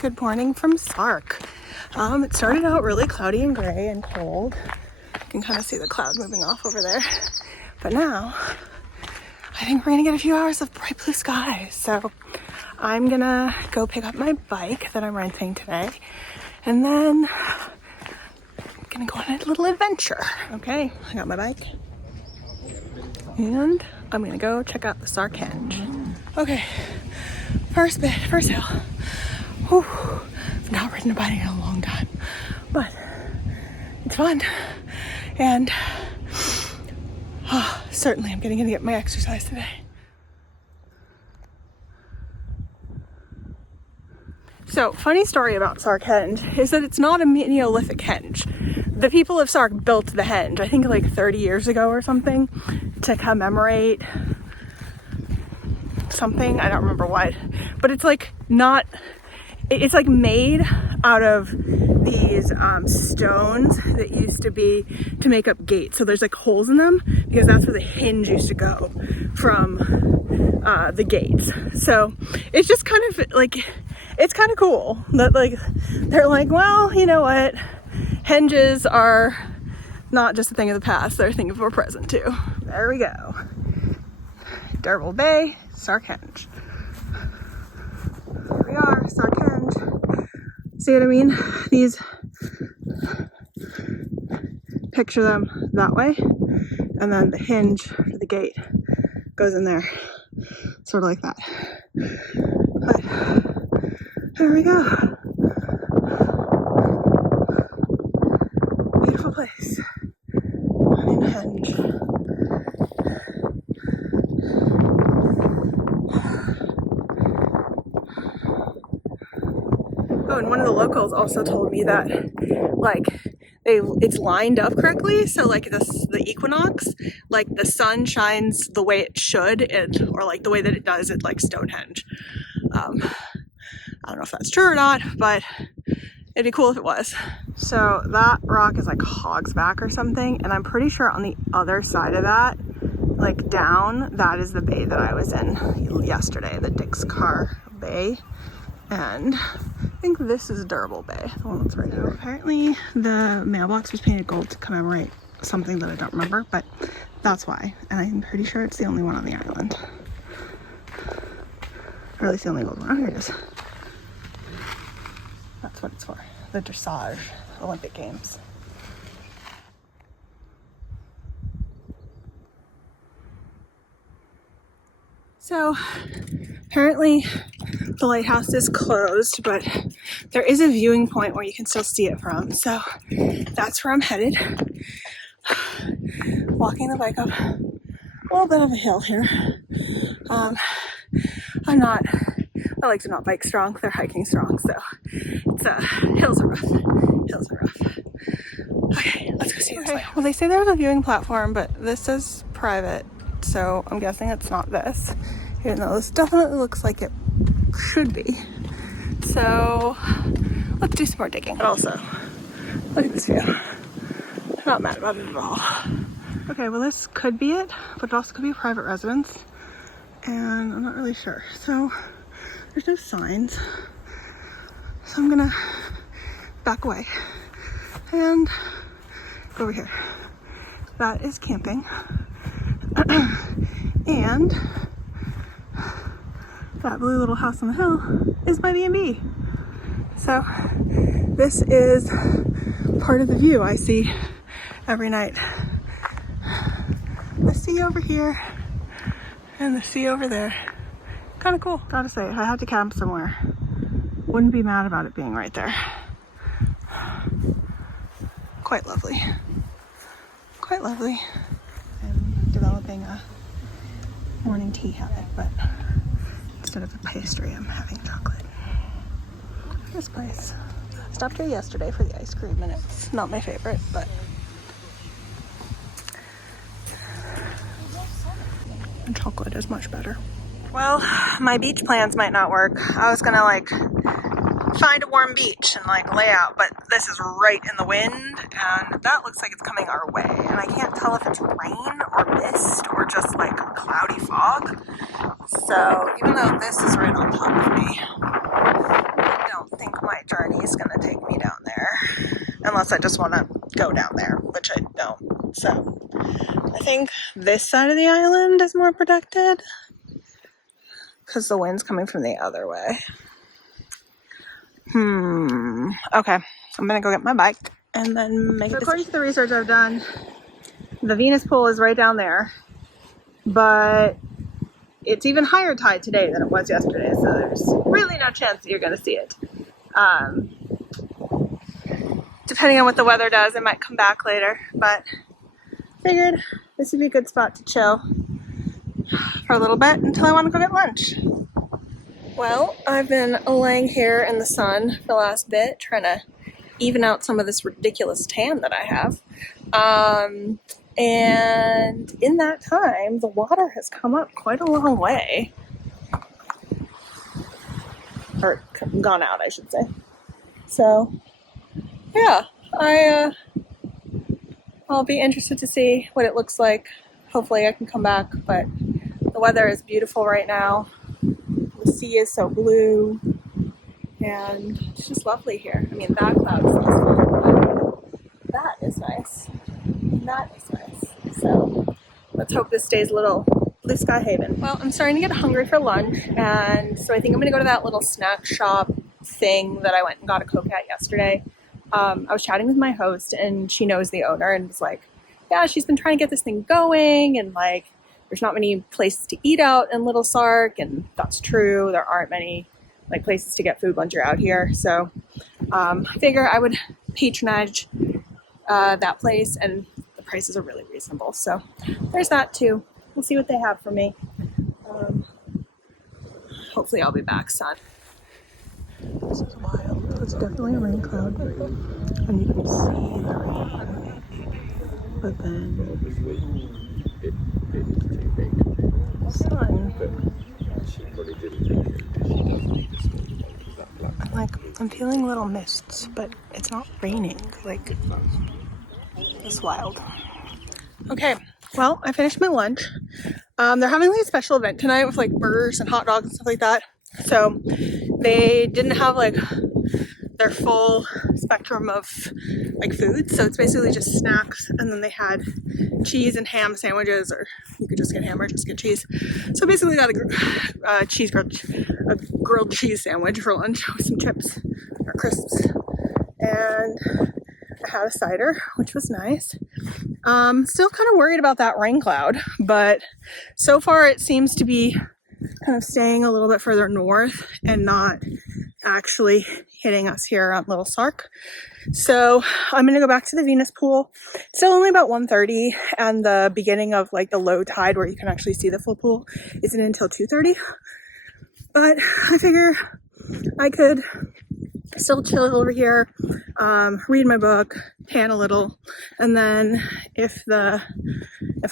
Good morning from Sark. It started out really cloudy and gray and cold. You can kind of see the cloud moving off over there. But now, I think we're gonna get a few hours of bright blue skies. So I'm gonna go pick up my bike that I'm renting today. And then I'm gonna go on a little adventure. Okay, I got my bike. And I'm gonna go check out the Sark henge. Okay, first hill. Whew. I've not ridden a bike in a long time, but it's fun. And certainly I'm gonna get my exercise today. So, funny story about Sark henge is that it's not a Neolithic henge. The people of Sark built the henge, I think like 30 years ago or something, to commemorate something. I don't remember what, but it's like not. It's like made out of these stones that used to be to make up gates. So there's like holes in them because that's where the hinge used to go from the gates. So it's just kind of like, it's kind of cool that like, they're like, well, you know what? Henges are not just a thing of the past, they're a thing of our present too. There we go. Durable Bay, Sark henge. Here we are, Sark henge. See what I mean? These, picture them that way, and then the hinge for the gate goes in there, sort of like that. But here we go. Beautiful place. In henge. Oh, and one of the locals also told me that, like, it's lined up correctly. So, like, the equinox, like, the sun shines the way it should, or like the way that it does at like Stonehenge. I don't know if that's true or not, but it'd be cool if it was. So that rock is like Hog's Back or something, and I'm pretty sure on the other side of that, like down, that is the bay that I was in yesterday, the Dick's Car Bay. And I think this is Durable Bay, the one that's right here. Apparently the mailbox was painted gold to commemorate something that I don't remember, but that's why. And I'm pretty sure it's the only one on the island. Or at least the only gold one. Oh, here it is. That's what it's for. The dressage Olympic Games. So apparently the lighthouse is closed, but there is a viewing point where you can still see it from. So that's where I'm headed. Walking the bike up a little bit of a hill here. My legs are not bike strong, they're hiking strong. So it's, hills are rough. Hills are rough. Okay, let's go see this way. Well, they say there's a viewing platform, but this is private. So I'm guessing it's not this, even though this definitely looks like it should be. So let's do some more digging. But also, look at this view. I'm not mad about it at all. Okay, well this could be it, but it also could be a private residence. And I'm not really sure. So there's no signs. So I'm gonna back away and go over here. That is camping. And that blue little house on the hill is my B&B. So this is part of the view I see every night. The sea over here and the sea over there. Kind of cool. Gotta say, if I had to camp somewhere, wouldn't be mad about it being right there. Quite lovely. Quite lovely. I'm developing a morning tea habit, but instead of a pastry, I'm having chocolate. This place. Stopped here yesterday for the ice cream, and it's not my favorite, but and chocolate is much better. Well, my beach plans might not work. I was gonna like find a warm beach and like lay out, but this is right in the wind, and that looks like it's coming our way, and I can't tell if it's rain or mist or just like cloudy fog. So even though this is right on top of me, I don't think unless I just want to go down there, which I don't. So I think this side of the island is more protected because the wind's coming from the other way. Okay, so I'm gonna go get my bike and then make it. According to the research I've done, the Venus pool is right down there, but it's even higher tide today than it was yesterday, so there's really no chance that you're gonna see it. Depending on what the weather does, it might come back later, but figured this would be a good spot to chill for a little bit until I want to go get lunch. Well, I've been laying here in the sun for the last bit, trying to even out some of this ridiculous tan that I have. And in that time, the water has come up quite a long way. Or gone out, I should say. So, yeah, I'll be interested to see what it looks like. Hopefully I can come back, but the weather is beautiful right now. The sea is so blue, and it's just lovely here. I mean, that cloud is nice, but that is nice. That is nice. So let's hope this stays a little blue sky haven. Well, I'm starting to get hungry for lunch, and so I think I'm gonna go to that little snack shop thing that I went and got a Coke at yesterday. I was chatting with my host, and she knows the owner, and was like, yeah, she's been trying to get this thing going, and like there's not many places to eat out in Little Sark, and that's true. There aren't many like places to get food once you're out here. So I figure I would patronize that place, and the prices are really reasonable. So there's that too. We'll see what they have for me. Hopefully I'll be back soon. This is wild. It's definitely a rain cloud, and you can see the rain. But then sun. I'm feeling little mists, but it's not raining. Like, it's wild. Okay, well, I finished my lunch. They're having like a special event tonight with like burgers and hot dogs and stuff like that. So they didn't have like their full spectrum of like food, so it's basically just snacks, and then they had cheese and ham sandwiches, or you could just get ham or just get cheese. So basically got a grilled cheese sandwich for lunch with some chips or crisps, and I had a cider, which was nice. Still kind of worried about that rain cloud, but so far it seems to be kind of staying a little bit further north and not actually hitting us here on Little Sark. So I'm gonna go back to the Venus pool. It's still only about 1:30, and the beginning of like the low tide where you can actually see the full pool isn't until 2:30. But I figure I could still chill over here, read my book, tan a little, and then if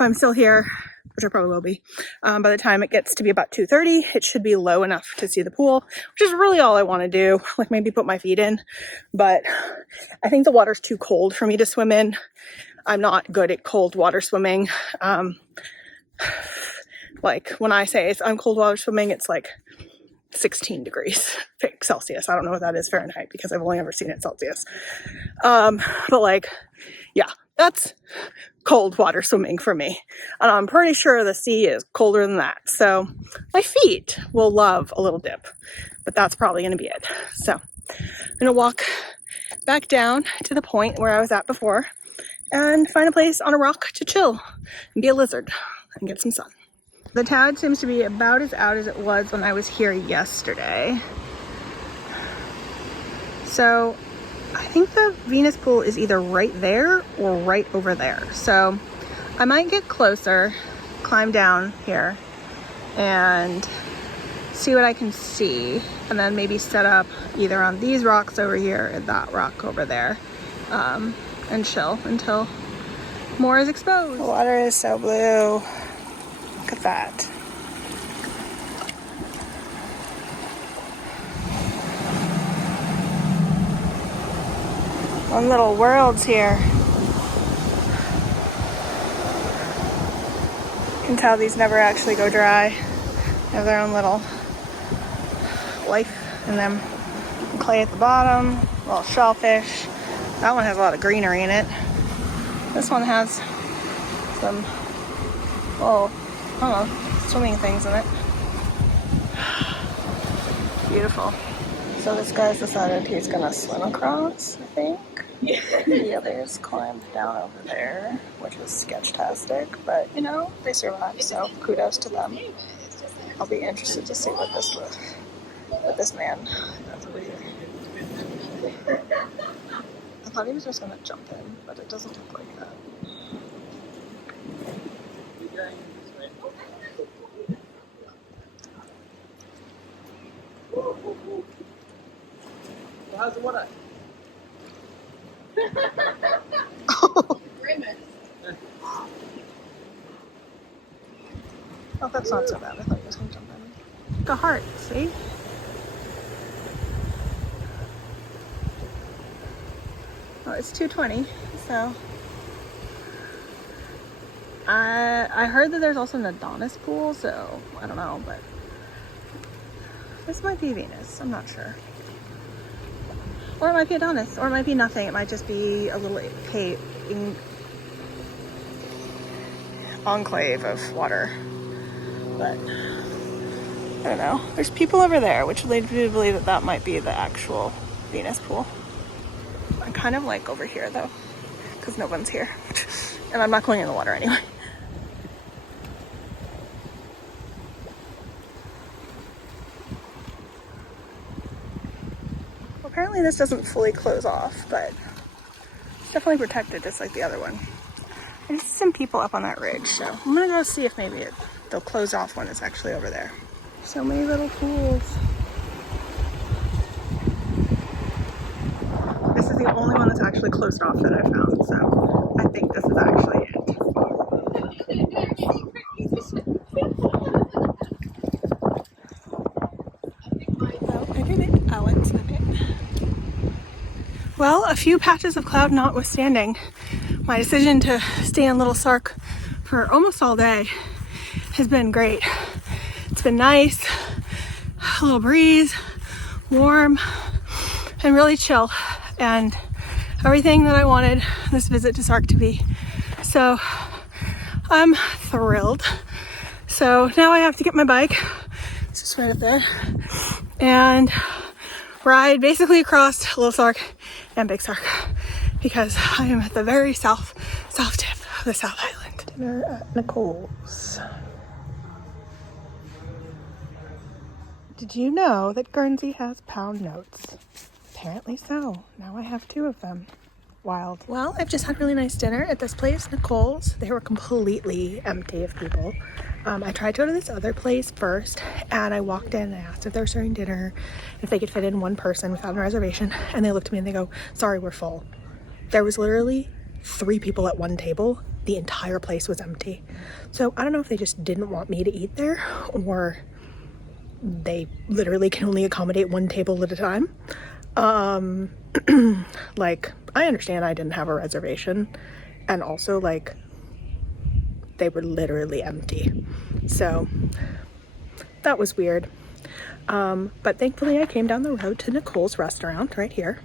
I'm still here, which I probably will be, by the time it gets to be about 2:30, it should be low enough to see the pool, which is really all I want to do, like maybe put my feet in, but I think the water's too cold for me to swim in. I'm not good at cold water swimming. Like when I say I'm cold water swimming, it's like 16 degrees Celsius. I don't know what that is Fahrenheit because I've only ever seen it Celsius. But like, yeah, that's cold water swimming for me. And I'm pretty sure the sea is colder than that. So my feet will love a little dip, but that's probably going to be it. So I'm going to walk back down to the point where I was at before and find a place on a rock to chill and be a lizard and get some sun. The tide seems to be about as out as it was when I was here yesterday. So I think the Venus pool is either right there or right over there. So I might get closer, climb down here, and see what I can see. And then maybe set up either on these rocks over here or that rock over there, and chill until more is exposed. The water is so blue. Look at that. One little world's here. You can tell these never actually go dry. They have their own little life in them. Clay at the bottom, little shellfish, That one has a lot of greenery in it. This one has some, well, I don't know, swimming things in it. Beautiful. So this guy's decided he's gonna swim across, I think. Yeah. The others climbed down over there, which is sketch-tastic, but you know, they survived, so kudos to them. I'll be interested to see what this man does over here. I thought he was just gonna jump in, but it doesn't look like that. How's the water? Oh, that's not so bad. I thought he was gonna jump in. Like a heart, see? Oh, it's 2:20, so I heard that there's also an Adonis pool, so I don't know, but this might be Venus. I'm not sure. Or it might be Adonis, or it might be nothing. It might just be a little enclave of water. But I don't know. There's people over there, which leads me to believe that that might be the actual Venus pool. I'm kind of like over here though, because no one's here. And I'm not going in the water anyway. Apparently this doesn't fully close off, but it's definitely protected just like the other one. There's some people up on that ridge, so I'm gonna go see if maybe they'll close off when it's actually over there. So many little pools. This is the only one that's actually closed off that I found, so I think this is actually it. Well, I did it. I went to it. Well, a few patches of cloud notwithstanding, my decision to stay in Little Sark for almost all day has been great. It's been nice, a little breeze, warm, and really chill, and everything that I wanted this visit to Sark to be. So I'm thrilled. So now I have to get my bike, it's just right up there, and ride basically across Little Sark and Big Sark, because I am at the very south tip of the South Island. Dinner at Nicole's. Did you know that Guernsey has pound notes? Apparently so. Now I have 2 of them. Wild. Well, I've just had really nice dinner at this place, Nicole's. They were completely empty of people. I tried to go to this other place first, and I walked in and I asked if they were serving dinner, if they could fit in one person without a reservation, and they looked at me and they go, "Sorry, we're full." There was literally 3 people at one table. The entire place was empty. So I don't know if they just didn't want me to eat there, or they literally can only accommodate 1 table at a time. Like, I understand I didn't have a reservation, and also like they were literally empty, so that was weird. But thankfully I came down the road to Nicole's restaurant right here.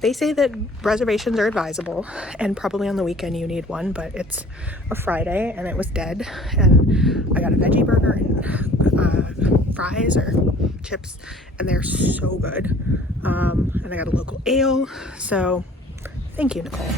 They say that reservations are advisable, and probably on the weekend you need one, but it's a Friday and it was dead, and I got a veggie burger and fries or chips, and they're so good. And I got a local ale, so thank you, Nicole.